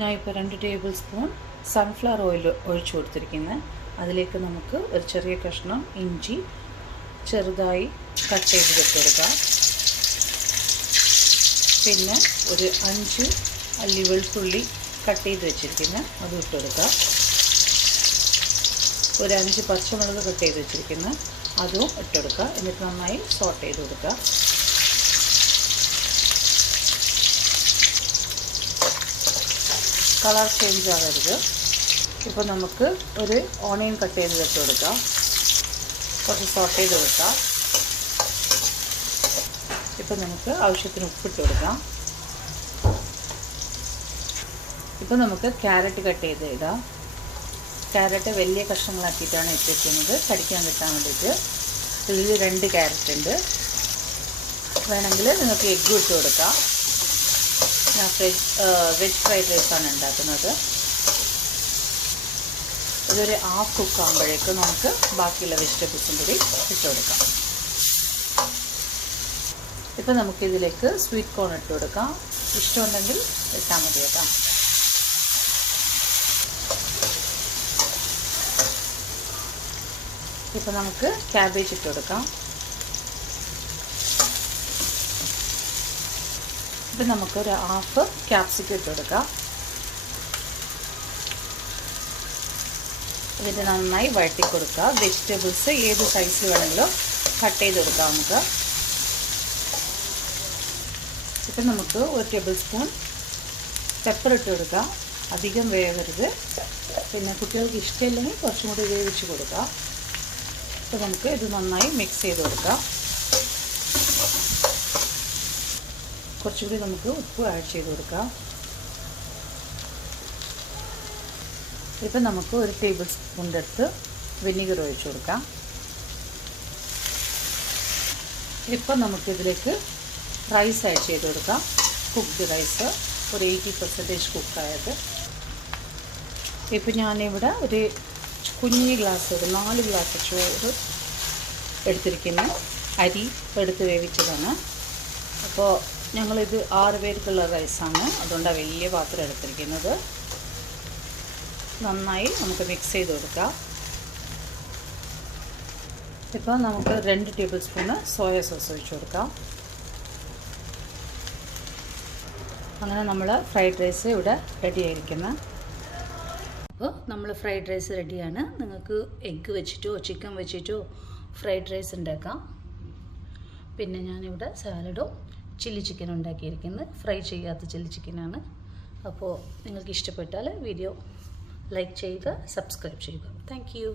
ഞാൻ ഇപ്പോൾ 2 table spoon sunflower oil ഒഴിച്ചു കൊടുത്തിരിക്കുന്നത്. അതിലേക്ക് നമുക്ക് ഒരു ചെറിയ കഷ്ണം ഇഞ്ചി ചെറുതായി കട്ട് ചെയ്ത് കൊടുക്കുക. പിന്നെ ഒരു 5 അല്ലി വെളുത്തുള്ളി കട്ട് ചെയ്ത് വെച്ചിരിക്കുന്നത് അത് ഇട്ട് കൊടുക്കുക. ഒരു 5 പച്ചമുളക് കട്ട് ചെയ്ത് വെച്ചിരിക്കുന്നത് അതും ഇട്ട് കൊടുക്കുക. എന്നിട്ട് നന്നായി സോട്ട് ചെയ്ത് കൊടുക്കുക. കളർ ചേഞ്ച് ആകരുത്. ഇപ്പോൾ നമുക്ക് ഒരു ഓണിയൻ കട്ട് ചെയ്ത് ഇട്ട് കൊടുക്കാം. കുറച്ച് സോട്ട് ചെയ്ത് കൊടുക്കാം. ഇപ്പോൾ നമുക്ക് ആവശ്യത്തിന് ഉപ്പിട്ട് കൊടുക്കാം. ഇപ്പോൾ നമുക്ക് ക്യാരറ്റ് കട്ട് ചെയ്ത് ഇടാം. ക്യാരറ്റ് വലിയ കഷ്ണങ്ങളാക്കിയിട്ടാണ് ഇട്ടിരിക്കുന്നത്, കടിക്കാൻ കിട്ടാൻ വേണ്ടിയിട്ട്. ഇതിൽ 2 ക്യാരറ്റ് ഉണ്ട്. വേണമെങ്കിൽ നിങ്ങൾക്ക് എഗ്ഗ് ഇട്ട് കൊടുക്കാം. ഞാൻ വെജ് ഫ്രൈഡ് റൈസാണ് ഉണ്ടാക്കുന്നത്. ഇതൊരു ഹാഫ് കുക്ക് ആകുമ്പോഴേക്കും നമുക്ക് ബാക്കിയുള്ള വെജിറ്റബിൾസും കൂടി ഇട്ട് കൊടുക്കാം. ഇപ്പം നമുക്കിതിലേക്ക് സ്വീറ്റ് കോൺ ഇട്ട് കൊടുക്കാം. ഇഷ്ടമുണ്ടെങ്കിൽ ഇട്ടാൽ മതി കേട്ടോ. ഇപ്പം നമുക്ക് ക്യാബേജ് ഇട്ട് കൊടുക്കാം. ഇപ്പം നമുക്കൊരു ഹാഫ് ക്യാപ്സിക്കം ഇട്ട് കൊടുക്കാം. ഇതിൻ്റെ നന്നായി വഴറ്റി കൊടുക്കുക. വെജിറ്റബിൾസ് ഏത് സൈസിൽ വേണമെങ്കിലും കട്ട് ചെയ്ത് കൊടുക്കാം നമുക്ക്. ഇപ്പം നമുക്ക് 1 ടേബിൾ സ്പൂൺ പെപ്പർ ഇട്ട് കൊടുക്കാം. അധികം വേവരുത്. പിന്നെ കുട്ടികൾക്ക് ഇഷ്ടമില്ലെങ്കിൽ കുറച്ചും കൂടി വേവിച്ച് കൊടുക്കാം. അപ്പോൾ നമുക്ക് ഇത് നന്നായി മിക്സ് ചെയ്ത് കൊടുക്കാം. കുറച്ചുകൂടി നമുക്ക് ഉപ്പ് ആഡ് ചെയ്ത് കൊടുക്കാം. ഇപ്പം നമുക്ക് 1 ടേബിൾ സ്പൂണിൻ്റെ അടുത്ത് വിനീഗർ ഒഴിച്ച് കൊടുക്കാം. ഇപ്പം നമുക്കിതിലേക്ക് റൈസ് ആഡ് ചെയ്ത് കൊടുക്കാം. കുക്ക്ഡ് റൈസ് ഒരു 80% കുക്കായത്. ഇപ്പം ഞാനിവിടെ ഒരു കുഞ്ഞ് ഗ്ലാസ് ഒരു 4 ഗ്ലാസ് ചോറ് എടുത്തിരിക്കുന്ന അരി എടുത്ത് വേവിച്ചതാണ്. അപ്പോൾ ഞങ്ങളിത് 6 പേർക്കുള്ള റൈസാണ്, അതുകൊണ്ടാണ് വലിയ പാത്രം എടുത്തിരിക്കുന്നത്. നന്നായി നമുക്ക് മിക്സ് ചെയ്ത് കൊടുക്കാം. ഇപ്പോൾ നമുക്ക് 2 ടേബിൾ സ്പൂണ് സോയ സോസ് ഒഴിച്ച് കൊടുക്കാം. അങ്ങനെ നമ്മൾ ഫ്രൈഡ് റൈസ് ഇവിടെ റെഡി ആയിരിക്കുന്നത്. അപ്പോൾ നമ്മൾ ഫ്രൈഡ് റൈസ് റെഡിയാണ്. നിങ്ങൾക്ക് എഗ്ഗ് വെച്ചിട്ടോ ചിക്കൻ വെച്ചിട്ടോ ഫ്രൈഡ് റൈസ് ഉണ്ടാക്കാം. പിന്നെ ഞാനിവിടെ സാലഡും ചില്ലി ചിക്കൻ ഉണ്ടാക്കിയിരിക്കുന്നത്. ഫ്രൈ ചെയ്യാത്ത ചില്ലി ചിക്കനാണ്. അപ്പോൾ നിങ്ങൾക്ക് ഇഷ്ടപ്പെട്ടാൽ വീഡിയോ ലൈക്ക് ചെയ്യുക, സബ്സ്ക്രൈബ് ചെയ്യുക. Thank you.